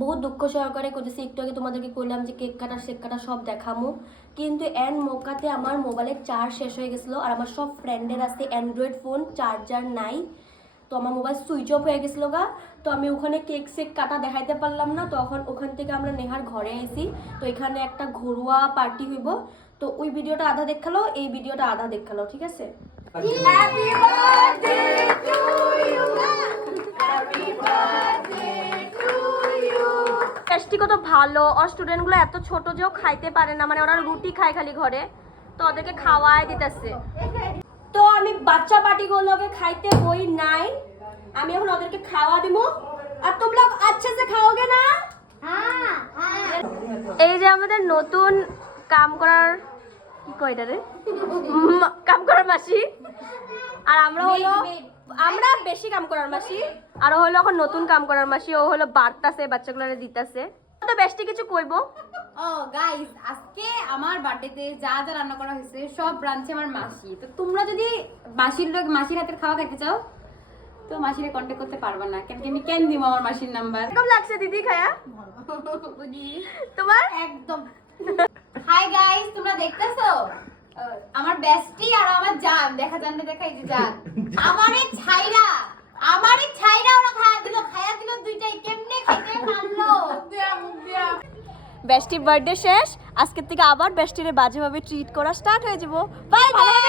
বহুত দুঃখ সহকারে করতেছি। একটু আগে তোমাদেরকে কইলাম যে কেক কাটা শেক কাটা সব দেখামো, কিন্তু এন মৌকাতে আমার মোবাইলের চার্জ শেষ হয়ে গেছিলো। আর আমার সব ফ্রেন্ডের আছে অ্যান্ড্রয়েড ফোন, চার্জার নাই, তো আমার মোবাইল সুইচ অফ হয়ে গেছিলো গা। তো আমি ওখানে কেক শেক কাটা দেখাইতে পারলাম না। তখন ওখান থেকে আমরা নেহার ঘরে আইছি। তো এখানে একটা ঘরোয়া পার্টি হইব, তো ওই ভিডিওটা আধা দেখালো, এই ভিডিওটা আধা দেখালো, ঠিক আছে? Happy birthday to you, happy birthday to you. Tasty কত ভালো, আর স্টুডেন্টগুলো এত ছোট যেও খাইতে পারে না, মানে ওরা রুটি খায় খালি ঘরে, তো ওদেরকে খাওয়াই দিতেছে। তো আমি বাচ্চা পার্টিগুলোকে খাইতে বই নাই, আমি এখন ওদেরকে খাওয়া দিব। আর তোমরা আচ্ছা সে খাওগে না? এই যে আমাদের নতুন কাম করার কি কয়টা রে কাম করার মাসি, আর আমরা হলো আমরা বেশি কাম করার মাসি, আর ও হলো এখন নতুন কাম করার মাসি। ও হলো বার্তাছে বাচ্চাগুলোরে দিতাছে। তো বেশি কিছু কইবো। ও গাইস, আজকে আমার বার্থডেতে যা যা রান্না করা হয়েছে সব রাঁধছে আমার মাসি। তো তোমরা যদি মাসির হাতের খাওয়া খেতে চাও তো মাসিরে কন্টাক্ট করতে পারবা না, কেন কি আমি কেন দিব আমার মাসির নাম্বার। কেমন লাগছে দিদি খায়া তোমার? একদম। হাই গাইস, তোমরা দেখতেছো আমার বেস্টি আর আমার জান, দেখা জান না, দেখা এই যে জান আমারে ছাইরা ওরা খায়া দিল দুইটাই, কেমনে খেতে পারলো? বেস্টি বার্থডে শেষ, আজকের থেকে আবার বেস্টিরে বাজেভাবে ট্রিট করা স্টার্ট হয়ে যাবো। Bye bye.